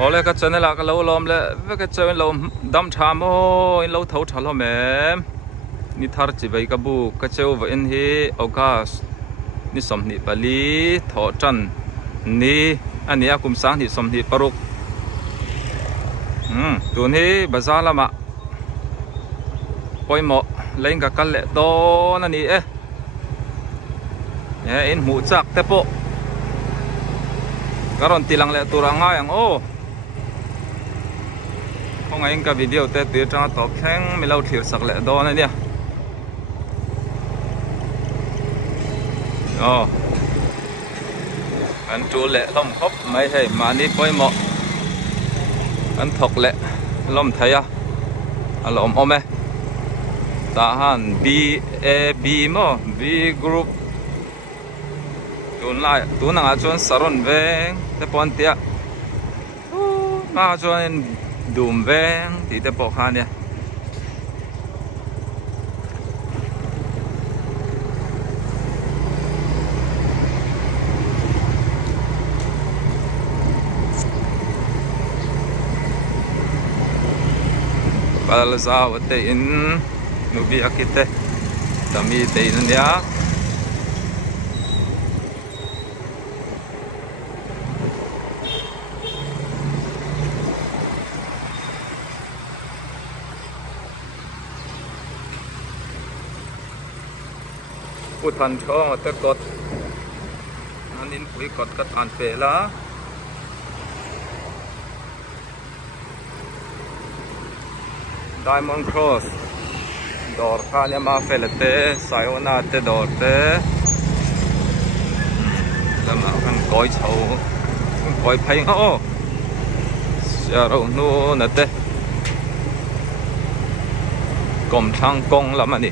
ô lẽ cái chân này là cái lâu lom lẽ với cái chân lâu đâm chạm ô lâu thấu chả lo mềm ni thar chỉ vậy cái bu cái chân vậy hi August ni som ni bali thọ trần ni anh ấy cũng sáng ni som ni paruk tuần hi bazar là mà quay mọ lên cái lệ to nè ni ê in hmu chak te po karon tilang le turanga yang o không ai cái video te tu trang top kheng milau thir sak le do na nia anh chú lệ lom khóc mấy thầy mà đi quay mọ anh thọc lệ lom thấy à lom ôm ấy Tahan B mo B group tuần lại tuần nào chọn saron veng te pon tia chọn đùm veng thì te bọc han nè balza wate in nubi akite dami te in ya Tahan chong te kot anin pui kot kat an pe la Diamond Cross dor ka nya ma felete sayona te dor te lama kan koi chau koi phai o sia ro nu na te kom thang kong lama ni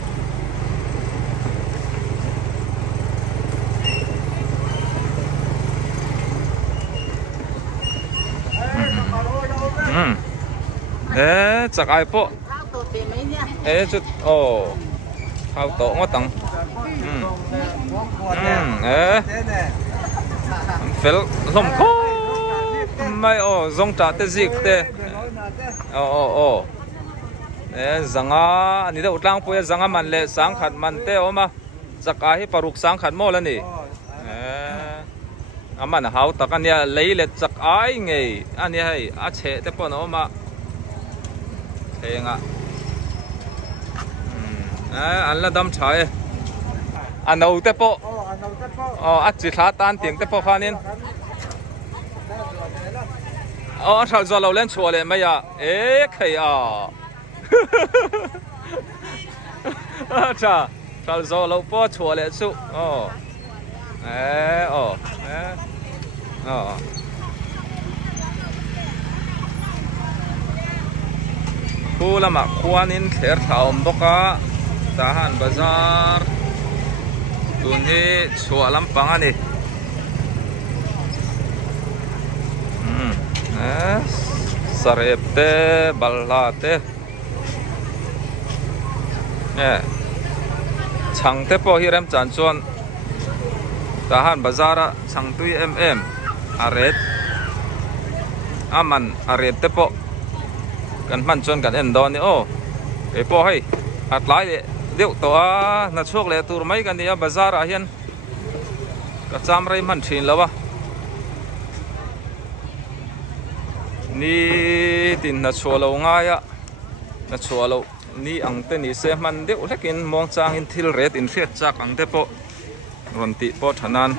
chắc ai po chút thao tổ ngót tầng phải lồng có mai dòng trả tê dịch tê rằng á ni đâu lang po rằng á man lệ sáng khát man tê mà chắc ai paruk sáng khát mò lên nè man hao ta cái này lấy lệ chắc ai nghe anh này hay chế tê po nó mà thế ngạ anh là đâm trái anh đầu tép po chỉ khá tan tiếng tép po phan in anh sao giờ lâu lên chùa lên mấy à khay chà sao giờ lâu po chùa lên su khu là mà khoan in kher thảo boka Tahan Bazar tuần hi chùa lắm bằng anh sarep te balla te chang te po hirem chan chuan Tahan Bazar-ah Chhang 2 aret aman aret te poกันมันชนกันเอ็นดอนนี่ไอ้พ่อให้อัดไลน์เดี๋ยวตัวนัดโชคเลยตัวไม่กันเนี่ยบาซาร์เฮียนก็จำไรมันชินแล้ววะนี่ตินนัดโชว์เราง่ายอะนัดโชว์เรานี่อังเตนี่เสียมันเดี๋ยวเล็กินมองจางอินทิลเรดอินเฟียจากอังเตโปรอนติโปทนัน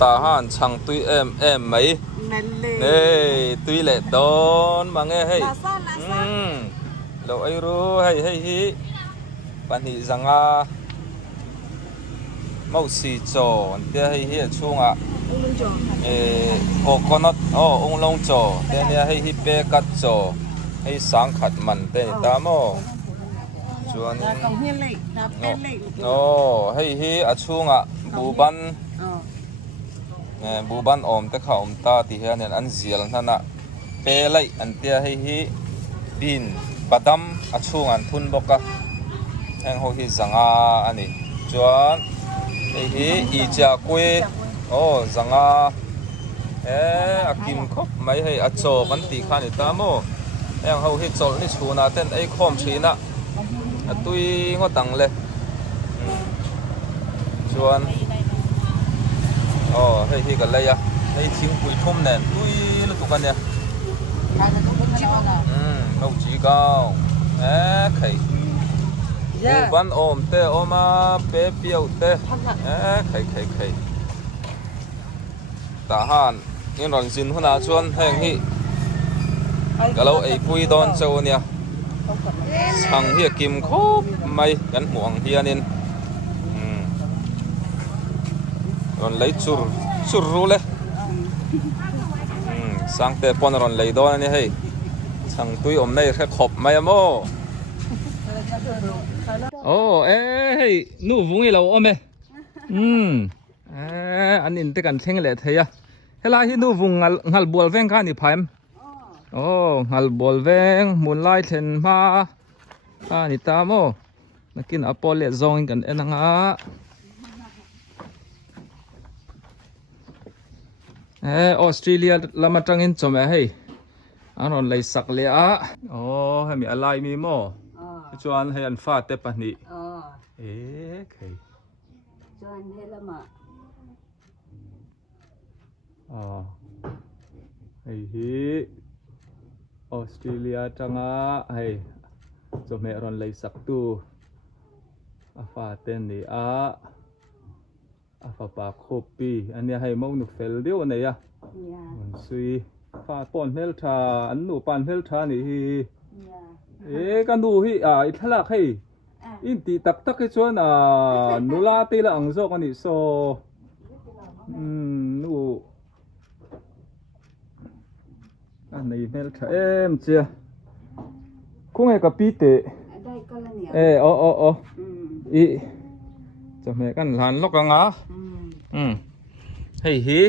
Tahan Chhang 2 ไหมตุยเล็ดโดนมาไงให้เราไอ้รู้ให้ฮิปันหิจังอ่ะมั่วสีโจนเดี๋ยวให้ฮิช่วงอ่ะคนนั้นองลงโจเดี๋ยวนี้ให้ฮิเปกัดโจให้สังขัดมันเดี๋ยวตามชวนให้ฮิช่วงอ่ะบูบันบูบันอมแต่เขาอมตาที่เฮียเนี่ยอันเสียนั่นน่ะเปลัยอันเตียให้ฮิบินบัดำอัช่วงอันทุนบกะแห่งโหฮิสังอาอันนี้จวนให้ฮิอีจากุย โอ้จังอ่ะอากินครบไม่ให้อัดโจกันตีขันอีตาโมยังเขาฮิตโจนี่ชูนาเต้นไอ้คอมชีนะตุยงอตังเลยชวนอ๋อให้ที่กันเลยอะให้ทิ้งปุ๋ยทุ่มแน่นตุยแล้วตุกันเนี่ยนกจีเก้าไข่บันอมเตอมาเป๊ะเปียวเตไข่ทหารยังรอนสินหัวหน้าชวนแห่งที่ก็เราไอ้ปุยดอนเจ้าเนี่ยสั่งเฮียกิมครบไม่กันห่วงเฮียนินรอนเลยสุรู้เลยสั่งแต่ปนรอนเลยดอนนี่ให้สั่งตุยอมในแค่ขบไม่โม่โอ้นู่วุ้งให้เราอ้อมไหมอันนี้แต่กันเช่งเลยเทียเฮลาที่นู่วุ้งงัลบัวแวงกันนี่พายมโอ้งัลบัวแวงมุนไล่เช่นมานี่ตามโม่นักกินอพอลเลซองกันเอ็นังออสเตรเลียละมาจังอินจอมให้อันนั้นเลยสักเลยโอ้ให้มีอะไรมีโม่ชวนให้อันฟ้าเตปนี่เคยชวนให้ละมาออสเตรเลียจังจอมรอนเลยสักตูฟ้าเต้นนี่ฟ้าปากโคปีอันนี้ให้มองหนุเฟลเดียวเนี่ยมันซุยฟ้าปอนเฮลทาอันหนูปานเฮลทานี่กันดูฮิอิทลักให้อินตีตักให้ชวนนูลาตีละอังโซกันนี่โซนูอันนี้เฮลทาเจียคงไอ้กับปีเตะจะแม่กันหลานล็อกกันให้ฮี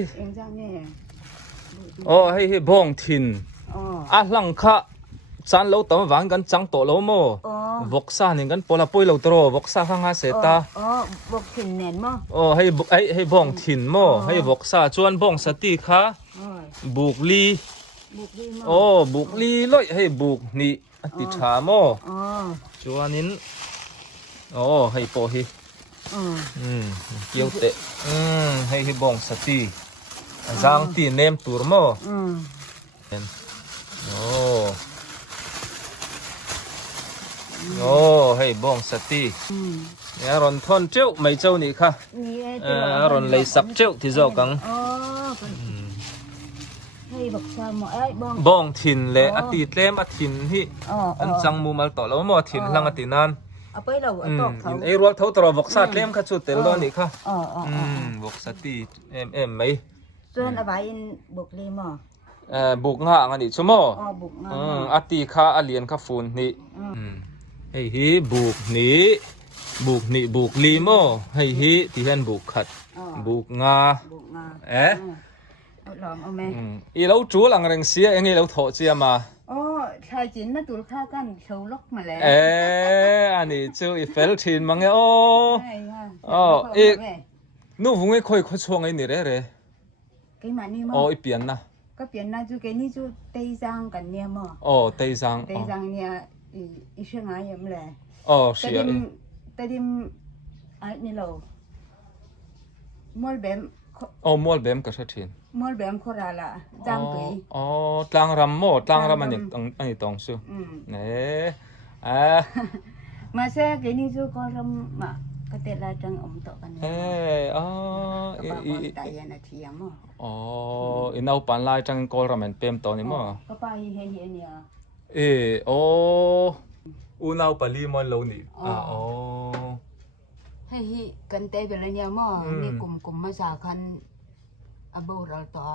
ให้บ้องทินหลังคะจันเราตั้มหวานกันจังโตเราโม่วกซ่านี่กันปลาปุยเราตรวกซ่าข้างหาเสตาวกถิ่นแน่นโม่ให้บ้องทินโม่ให้วกซ่าชวนบ้องสติค่ะบุกลีบุกลีเลยให้บุกนี่ติดขาโม่ชวนนินให้โปฮีเกี่ยวเตะให้บ้องสติจังตีเนมตูร์โม่ให้บ้องสติเนี่ยรอนทอนเจ้าไม่เจ้านี่ค่ะรอนเลยสับเจ้าที่เจ้ากังให้บอกชาหมอบ้องถิ่นเลยอติเล่มอถิ่นที่อันจังมูมาต่อแล้วมั่วถิ่นหลังอตินันไปเราตอกเขารวมเท่าตรอบอกสัตว์เล่มขจุดเตลนี่ค่ะบอกสติไหมส่วนอะไรบุกลีมบุกงาอันนี้ชั่วโมงอติค่าอเลียนค่าฟูนนี่ให้บุกนี่บุกลีโมให้ที่เห็นบุกขัดบุกงาลองเอาไหมอีเราจูหลังแรงเสียเองเราโถเจียมาชายจีนน่าตัวข้ากันโชว์ล็อกมาแล้วอันนี้จูอีเฟลชินมั้งนู่นvùng ấyค่อยช่วงไอ้นี่เลยcái màนี่มั้งอีเปลี่ยนนะก็เปลี่ยนนะจูcáiนี่จูเตยจังกันเนี่ยมั้งเตยจังเนี่ยอีเชียงรายยังไม่เลยเสียแต่ดิมนี่เรามอลเบมมอลเบมก็ชัดเจนมอลเบมโคราละจังกุยตังรำโม่ตังรำมันอันนี้ตองสู้เนี่ยมาเซ่cáiนี่จูก็รำมาก็เตละจังต่อกันแต่ยันอาทิตย์มั้งอินเอาปันลายจังกอลรำมันเป็นตอนนี้มั้งก็ไปเฮียเนี่ยอุณเอาปลีมันเรานี่ให้กันเตะเป็นอะไรเนี่ยมั้งนี่กลุ่มมาสาคันอโบราต่อ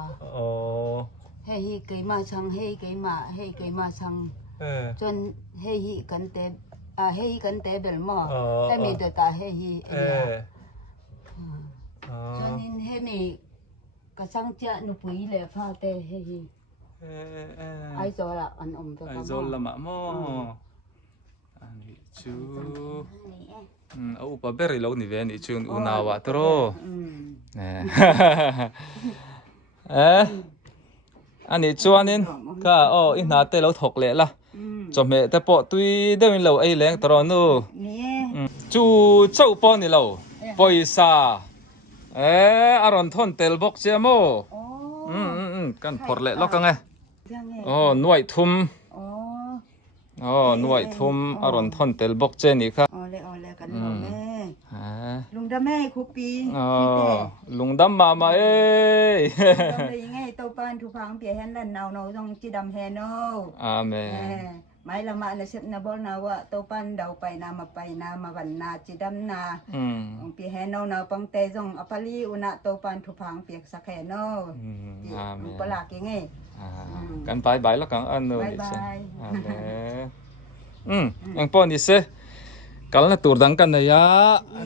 ให้เกี่ยมาชังให้เกี่ยมาชังจนให้กันเตะให้กันเตะเบลมั้งแต่มีตัวตาให้จนนี้ให้มีกระชังเจ้าหนุ่ยเลยพาเตะให้ไอโซละอันตัวไอโซละมะมั้ง อันนี้จูเอาอุปเบริโลนี่เวนี่จูนอุนาวะตรออันนี้จวนนินก็อินหาเตเราถกเละละจอมเมแต่ปอตุยเดินเราไอแรงตรอนูจูเจ้าปอนี่เราปอยซาอารอนทนเตลบกเจโมกันพอเละล็อกกันไงหน่วยทุ่มหน่วยทุ่มอารอนทนเตลบกเจนี่ครับเลยกันแม่ลุงดำแม่คุปปีลุงดำมาเอ้ยดำเลยยังไงโตปานทุพังเปียแฮนลันนาวต้องจีดำแฮนอาเมนไม่ละมาเลยเสพนาบอลนาวะโตปันเดาไปนามาวันนาจีดำนาเปียแฮนนาปังเตจงอปาลีอุณะโตปันทุพังเปียกสักแฮนปลากยังไงกันไปแล้วกันอันนู้นนี่ใช่ยังป้อนดิเซกันละตัวดังกันนะยะ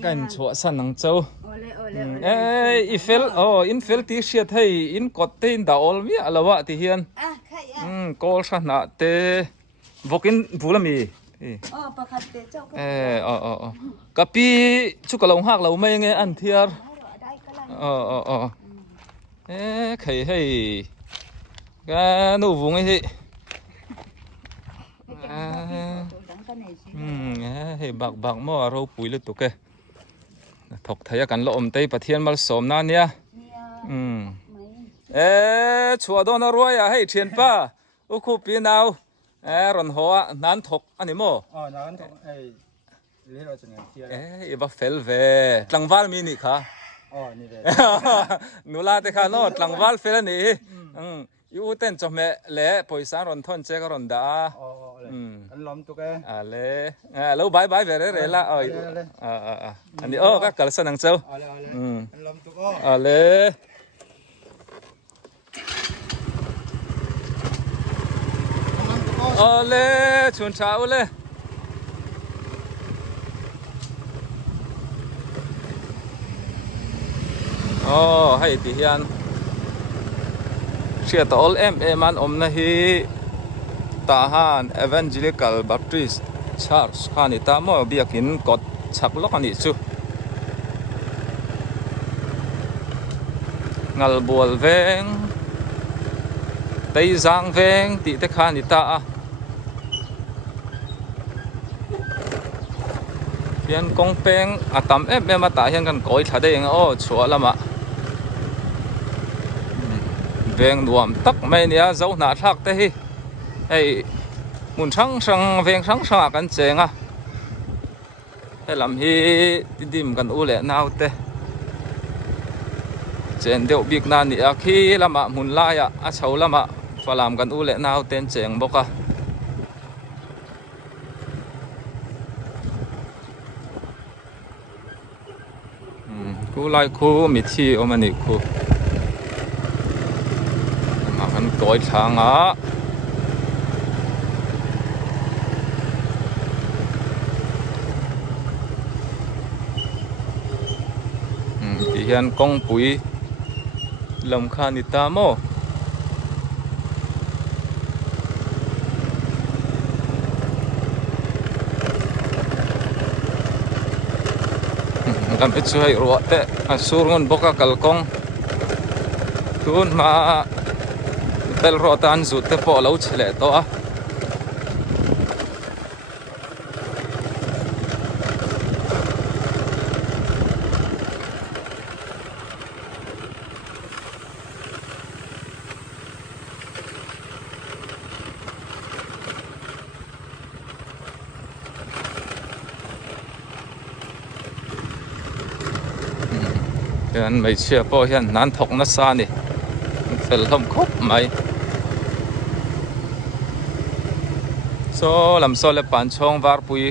กันชัวสันนังเจ้าอิเฟลอินเฟลที่เชียร์ให้อินกอดเต้นดาวมีอะไรวะที่เฮียนกอลชนะเตวกินพูละมีประคัตเตเจ้ากะปีชุกกะลงหักเราไม่ไงอันเทียร์ใครให้กะนูวุ้งไอ้ที่ให้บักมั่วเราปุ๋ยเลยตุกถกทายกันละอมเตยปะเทียนมาสมนั่นเนี่ยชัวโดนรวยให้เทียนป้าอุคุปีนาวรอนหัวนั้นถกอันนี้มั้งนั้นถกเรียกเราจะเนี่ยเทียบักเฟลเวตังวาลมีนี่ค่ะนี่เลยนูลาเตค่ะโน่ตังวาลเฟลนี่ยูเต้นจอมเล่ปอยสารรอนทอนเจก็รอนดาอันล้อมตุกแล้วบายเวรเรล่ะอันนี้ก็กระสันนังเจ้าอันล้อมตุกเลยชวนเช้าเลยให้ที่เฮียนเชื่อต่อมันนะฮีตาฮานเอเวนเจลิคัลบัพติสต์ชาร์ชขานิตามอเบียกินกดชักล็อกอันนี้จูงัลบัวเวงไตจางเวงติเตขานิตาเพียนกงเป็งตามมาตาเฮียนกันก้อยทัดเองชัวละมะเวงรวมตักไม่เนี่ยเจ้าหน้าทักเตะไอ้มุนช่างเวงช่างกันเจงไอ้ลำฮีดิมกันอุเล่นาวเตะเจนเดียวบิกนานนี่ขี้ละมะมุนลายเฉาละมะฝรั่งกันอุเล่นาวเต้นเจงบอกกูไล่กูมิที่อมันนี่กูมาขันก้อยทางที่เห็นกองปุ๋ยลำคานิตาโมกันไปช่วยรัวเตะสูรุนบกกัลกงทุนมาเตลรอตันสุดเตะพอเราเฉลยตัวยันไม่เชื่อพ่อยันนั้นถกนัสซานี่เฟลทอมคบไหมโซลำโซเลปันชงวาร์ปุย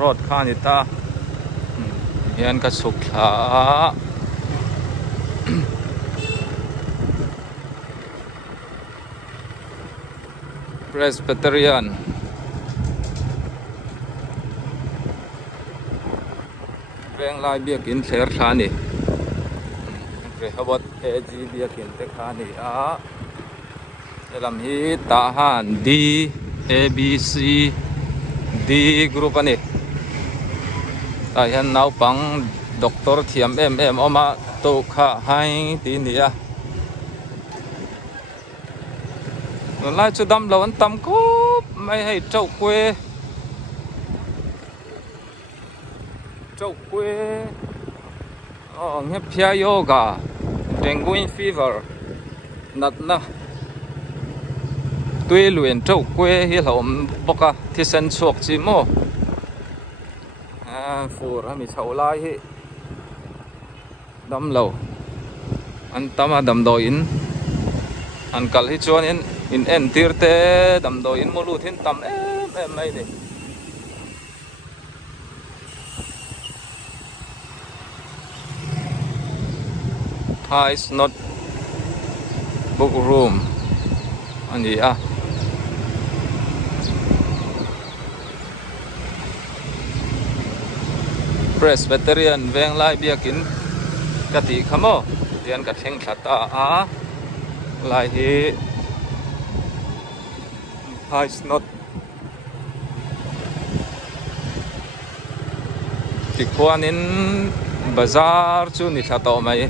รอดข้านิตายันก็สุขลาเพรสเบเตอรียนเร่งลายเบียกินเสียร์ชานี่เรื่องบทเอจีเบียกินเตคานี่ลำฮีตาฮันดีเอบีซี D group ani tai han nau pang doctor thiam oma to kha hai ti ni a lai chu dam lo an tam ko mai hay trâu quê nghe phía yoga dengue fever nat na tuy luyện trâu quê hi lom boka thi sen chuộc chi mo phù ra mi chau lai hi dam lo an tama dam do in an kal hi chuan in en tir te dam do in mo lu thin tam em mai ni is not book room ani a Presbyterian veng lai biakin kati khamo tian ka thenkhat a lai hi is not tikhuanin bazar chu ni thato mai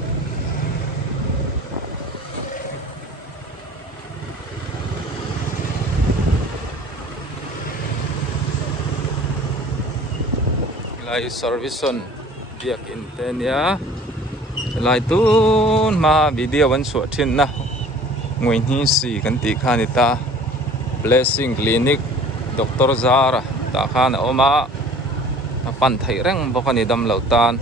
lai service on biak in tenia lai tun ma video wan so thin na ngoi ni si kan ti khanita blessing clinic doctor zara ta khan oma pan thai reng bokani dam lo tan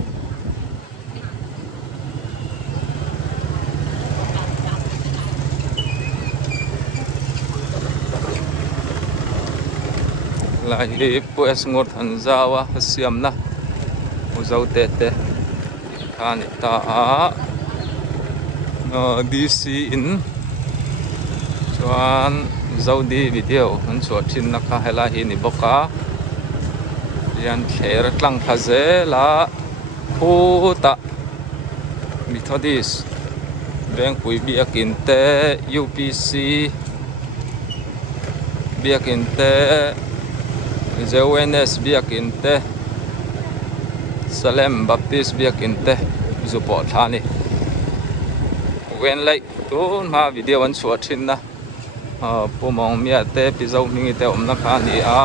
lai hi pues ngot han zawa siam na uzau te khanita DC in chuan zodi video an chuat thin na kha hela hi ni boka yan kher tlang phaze la khuta Methodist bank pui biakin te UPC biakin te JONS biakin te Salem Baptist biakin te zupo thani wen lai tun ma video an chuat thin na pumong mia te pizau mingi te omna kha ni a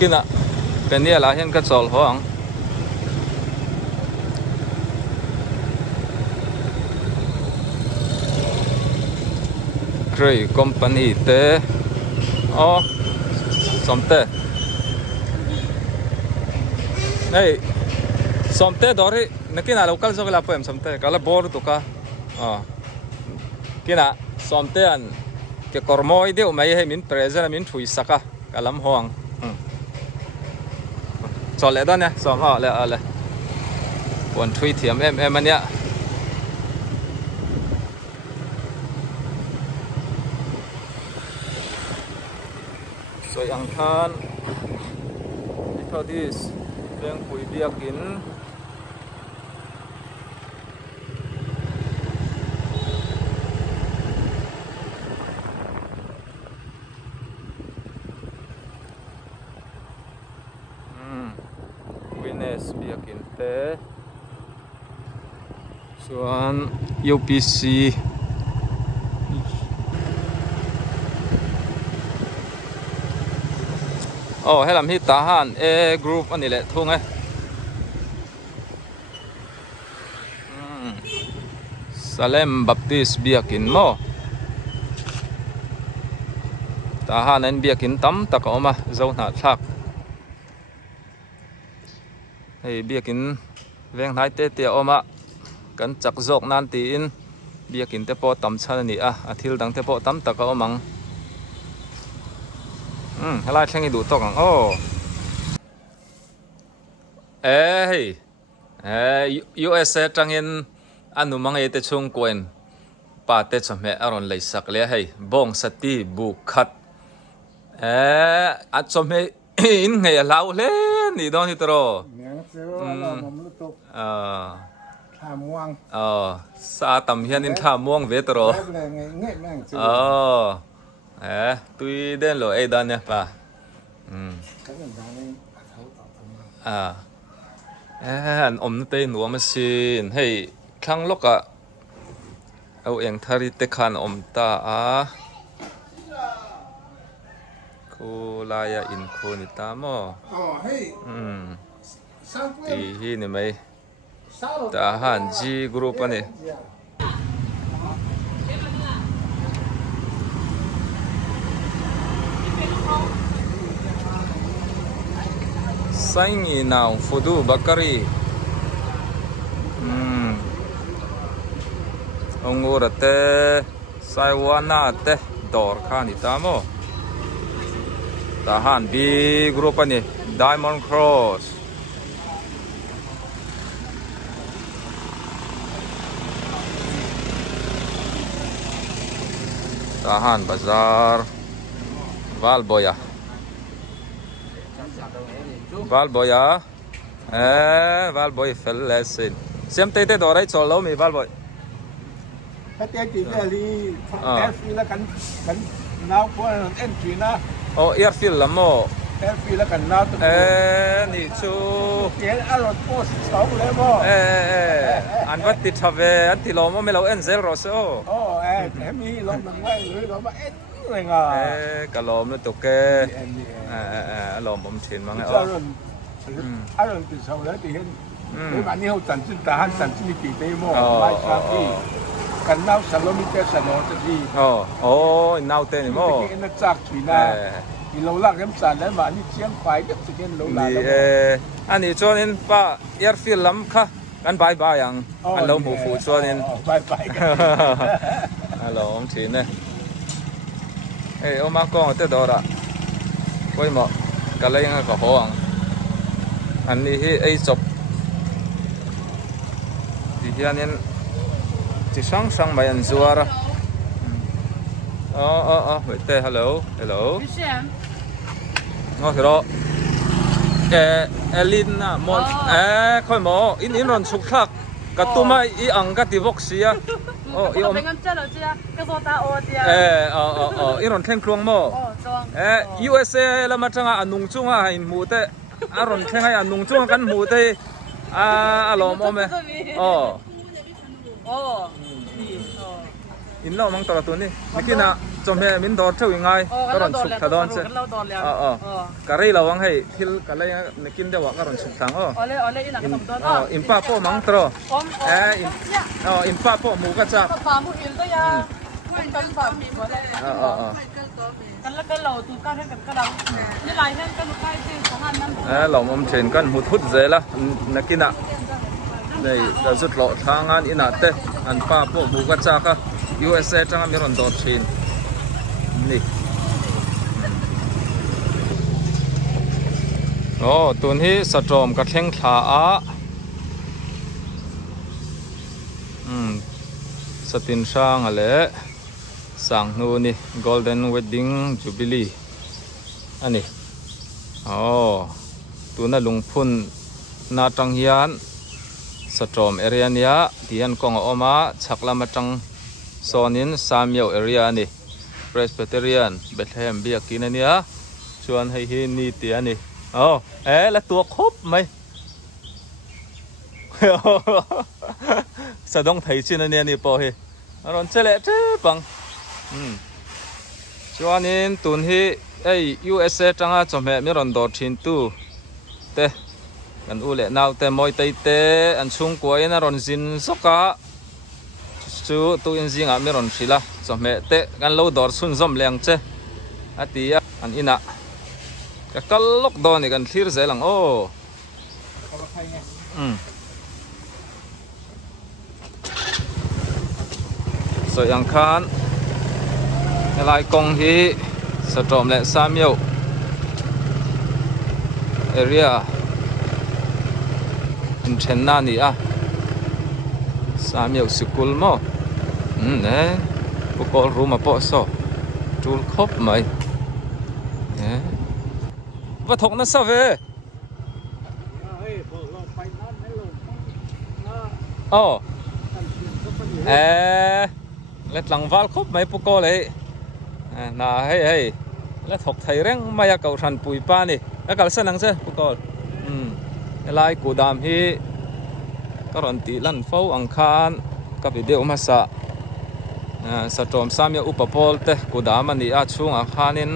kina penia la hian ka chol hoang Gray company te somte nei somte dori nakina local so la poem somte kala bor to ka kina somte an ke kormoi de umai he min present min thui saka kalam hoang chol le da ne som le pon thui thiam em ania so yang khan Methodist bank pui biakin biakin te chuan UPC helam hi Tahan group ani le thung Salem Baptist biakin mo Tahan an biakin tam tak oma zo na thak hei biakin veng nai te oma kan chak jok nan ti in biakin te po tam chan ani athil dang te po tam tak omang helai thengi du tok ang USA tangin anu mangai te chung koin pa te chome aron leisak le hei bong sati bu khat a chome อินไงเราเล่นนี่ดอนที่ตรอ เมียงเสือเราหมลุตุกท่าม่วงซาตำเฮียนอินท่าม่วงเวตรอแรงไงเงี้ยแม่งเสืตุยเด่นเหรอไอ้ดอนเนี่ยป่ะก็เป็นการนี้เขาตอบทำอันอมเตหนัวมาสินให้ครั้งลกอะเอาเองทาริเตคันอมตาโคลายอินโคนิตามอตีฮีนี่ไหมทหารจีกรุ๊ปนี่ไซงีนาวฟูดูบักกะรีองอุระเตไซวานาเตดอร์คานิตามอทหารบีกรุ๊ปนี่ไดมอนด์ครอสTahan Bazar-ah Valboya fellesin xem tê tê đó đấy cho lâu mi Valboy ถ้าเจ๊จีเนี่ยลีแอร์ฟิลแล้วกันน้าวพวกนั้นเอ็นจีนะairfield lah mo แอร์ฟิลแล้วกันน้าวตัวนี่ชูเจ๊อารมณ์โพสสองเลยบ่อันว่าติดทวีอันที่เราไม่เราเอ็นเซลโรโซแถมมีลมหนังไว้หรือลมเอ็นเลยอ่ะกะลมแล้วตกแกลมผมชินมั้งอารมณ์ติดเสาแล้วที่เห็นในวันนี้เขาจันทร์ทหารจันทร์มีกี่เตโม่ไม่ทราบที่กันน้าวสโลมิเตสโนจะดีน้าวเตนี่โม่ที่นักจักรที่น่ามีโลลักน้ำสันแล้วมานี่เชียงไฟก็จะเป็นโลลักอันนี้จวนนินป้าเอร์ฟิลล้ำค่ะกันบายบายยังอันเราหมูฟูจวนนินบายบายกันฮัลโหลผมชินเนี่ยเอามากองเตดอระไว้หมดกันเลยยังก็หัวอันนี้ไอ้จบที่เฮียนี่ที่ช่างไม่อันซัวระเฮ้ยเต้ฮัลโหลงอเหรอเอลินน่ะมอนค่อยหมออินรอนสุกทักกัตุ้มอีอังกัติวอกเสียอีอมก็โซตาโอเดียอีรอนแข่งครวงหมอUSA แล้วมาจังอันนุ่งจุงให้หมูเตอารอนแข่งให้อันนุ่งจุงกันหมูเตอารมณ์โอเมอินเล่ามังตระตัวนี้นี่กินอะจอมเฮมินดอร์เท่ายังไงก็รอนสุกถดอนเช่กะไรเราวังให้ทิลกะไรนี่กินเดี๋ยวก็รอนสุกทางอินป้าโป้มังตระอินป้าโป้หมูกระจับปลาหมูอินก็ยังกันปลาหมีหมดเลยกันแล้วก็เราตูก้าให้กันกระดังนี่ลายแห้งกันใครที่ของอันนั้นเราอมเชนกันหุดหุดเจละนักกินอะนี่จะสุดหล่อทางงานอินาเตอันป้าโป้หมูกระจับUSA จังมีรอนดอดชินนี่ตัวนี้สตรอมกระเท่งขาสตินช่างอะไรสั่งนู่นนี่ Golden Wedding Jubilee อันนี้ตัวนั้นลุงพุ่นนาจังเฮียนสตรอมเอเรียนี้ที่ยันกองออกมาชักลำมาจังโซนินสามเยาเอเรียนี่ Presbyterian Bethlehem เบียกินนี่ชวนให้เห็นนี่เตียนี่แล้วตัวครบไหมสะดงไทยชินนี่พอเฮรอนเจเล่เจ๊ปังชวนนินตุนฮีUSA จังจอมเฮมีรอนดอชินตู้เตกันอุเล่นาวเตมอยเตอันชุงกวยน่ารอนจินสกะชูตัวอินซิงมีรอนชิละจอมเฮเตกันโลดอร์ซุนซอมเลียงเจอติยาอันอินะก็ล็อกดอนนี่กันคลีร์เซลังสวยยังคันลายกองฮีสตรอมและซามเยวเอเรียอินเทนนานี่ซามเยวสกุลมั้งเนี่ยพวกเรารู้มาพอสอจูลครบไหม ว่าถกนั่นซะเว้โอ้เล็ดหลังวาลครบไหมปุกโกเลยน่าให้เล็ดถกไทยเร่งไม่อยากเอาทันปุยป้านี่แล้วก็สั่งซะปุกโกไล่กูดามฮีก็รันตีลั่นเฝ้าอังคารกับวิดีโอมาสะสะจอมสามยาอุปโภคเตกูดามันนี่อาช่วงอังคารนิน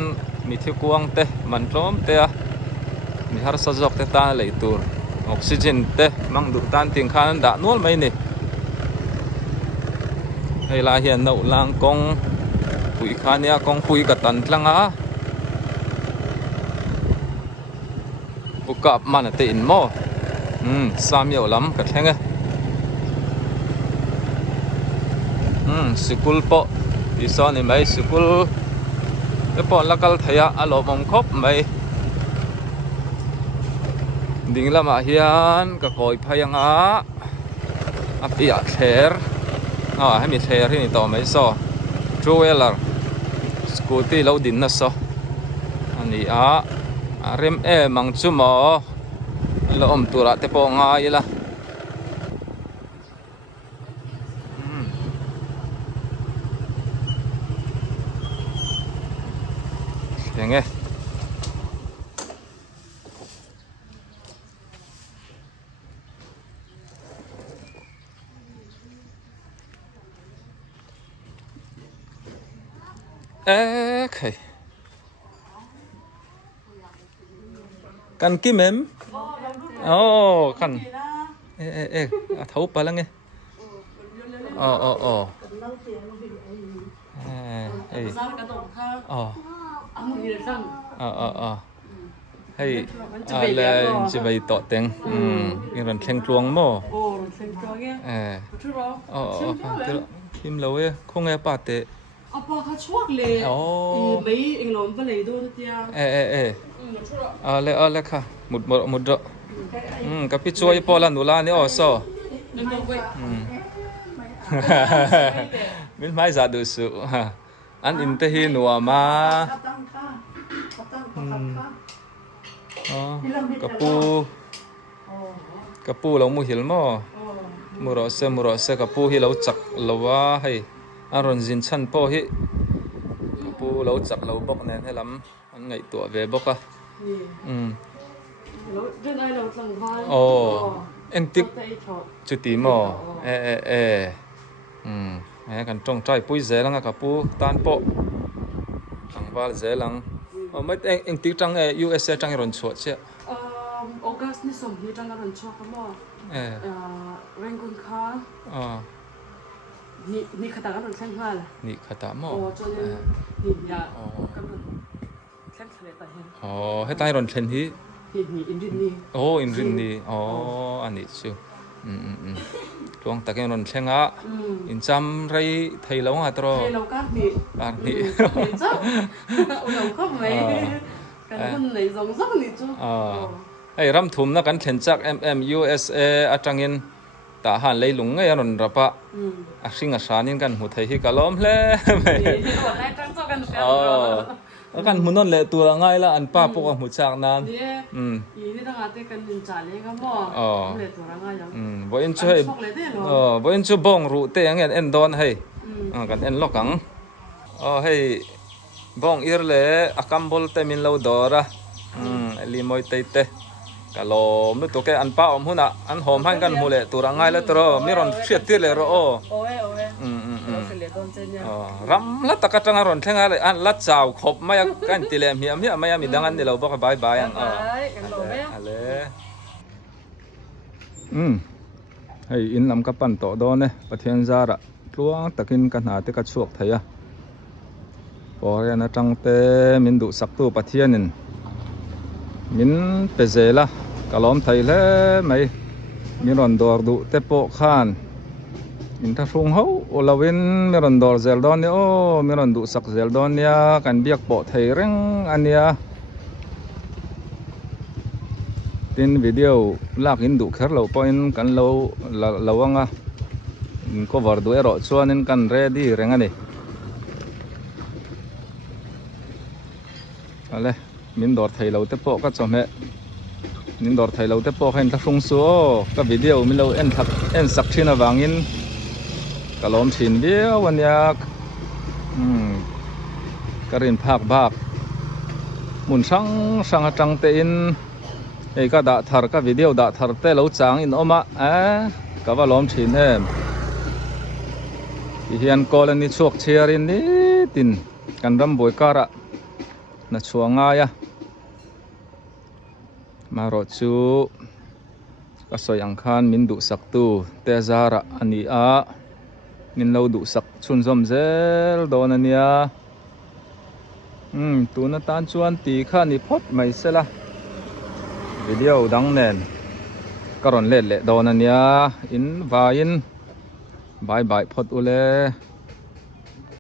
มีที่กวางเตมันพร้อมเตะมีฮาร์สจอกเตตาเลยตัวออกซิเจนเตมังดูตันติงคานด่านวลไหมนี่ให้ลาเฮียนเอาลางกงปุยคานเนี่ยกงปุยกับตันลังบุกกับมันเตอินโมสามยาล้ำกัดแทงสกุลปอพิซานี่ไม่สกุลแล้วปอนลักลทยาอารมณ์ครบไหมดิ่งละมาเฮียนก็คอยพยังอัพยาเชอร์ให้มีเชอร์ที่นี่ต่อไม่ซอจูเวลล์สกูตี้เราดินนะซออันนี้เริ่มมังจุมอเราตัวละเตปองง่ายละยังไงใครกันกี่เมมโอ้กันเท่าไปแล้วไงอ๋อให้เลยจะไปต่อเต็งยังรันเชียงตวงมั้งพิมพ์เราคงไงป่าเตะapa kha chuak le mei englom ba le do tia le kha mud do ka pi choi pola nula ni oso min mai za du su an in te hi nuwa ma kapu lo mu hil mo muro se kapu hi lo chak lo wa hai aron zin chan po hi kapu lo chak lo bok nen helam an ngai to ve bok a lo den ai lo tlang vai eng tik chu ti mo kan tong trai pui ze lang kapu tan po tlang wal ze lang mai eng tik tang USA tang ron chot che August ni som hi tang ron chot ka mo rangun khaนี่ขตากันเส้นผ้าล่ะนี่ขตาหม้อจนนี่ยากันเส้นทะเลตาเห็นให้ตายรอนเทนที่นี่อินดินนี่อินดินนี่อันนี้ชิวตวงตะเกียงรอนเชงอินจำไรไทยเราหาตรอไทยเราก็นี่จ้าเราก็ไม่กันคนไหนสงสัยนี่จ้าไอ้รำทุ่มนักกันเข็นจาก USA อาจังอินตาหันเลยหลงไงรอนรับปะสิ่งอาสานี่กันหัวไทยที่กะล้อมเลยกันหุ่นนั่นแหละตัวง่ายละอันป้าพวกหัวจากนั้นนี่ตั้งแต่กันดินจ่าเลยครับพ่อเลยตัวง่ายยังบ่อินช่วยบ่อินช่วยบ้องรู้เตะยังเอ็นดอนให้กันเอ็นล็อกกังให้บ้องอีร์เลยอากัมบอลเตมินเราดอระลีมอยเตเตกะลมนึกตัวแกอันป้าหุ่นอันหอมให้กันหัวเลยตัวง่ายแล้วตัวมีรอนเสียที่เลยรอรำลัดตะกัดจังรอนแทงอะไรอันลัดเจ้าขบไม่กันตีเลมเฮียไม่มีดังอันเดียวเราบอกบายบายอะไรให้อินลำกับปั่นต่อดอนเนี่ยประเทศจาระลวงตะกินกันหาที่กระชวกไทยพอเรียนจังเตมินดุสักตัวประเทศนึงมินเปเซละกะล้อมไทยแล้วไหมมีรอนดอร์ดุเตโปข้านอินทรุงเฮาโอลาวินมีรอนดอร์เซลดอนเนี่ยมีรอนดุสักเซลดอนเนี่ยกันเบียกโปไทยเร่งอันเนี้ยตินวิดีโอลากอินดุแค่เราพออินกันเราวังอินก็วาร์ดูเอรอชวนอินกันเรดี้เร่งอันนี้อะไร มินดอร์ไทยเราแต่ปอก็จอมเหมินดอร์ไทยเราแต่ปอเห็นทักฟงซัวก็วิดีโอมินเราเอ็นทักเอ็นสักทีนะวางินก็ล้อมชินเดียววันยากก็เรียนภาคบากหมุนช่างจังเตินไอ้ก็ด่าทาร์ก็วิดีโอด่าทาร์แต่เราจางอินออกมาก็ว่าล้อมชินเองที่เฮียนกอลนี่ชวกเชียรินนี่ตินกันรำบวยการะน่าชัวง่ายมารอจูก็สวยอังคารมินดุสักตูเตจาระอันนี้มินเราดุสักชุนซอมเซลโดนอันนี้ตัวนั้นตานชวนตีข้านี่พดไม่เสละวิดีโอดังแน่นก็รอนเล่นโดนอันนี้อินวายินบายพดอุเล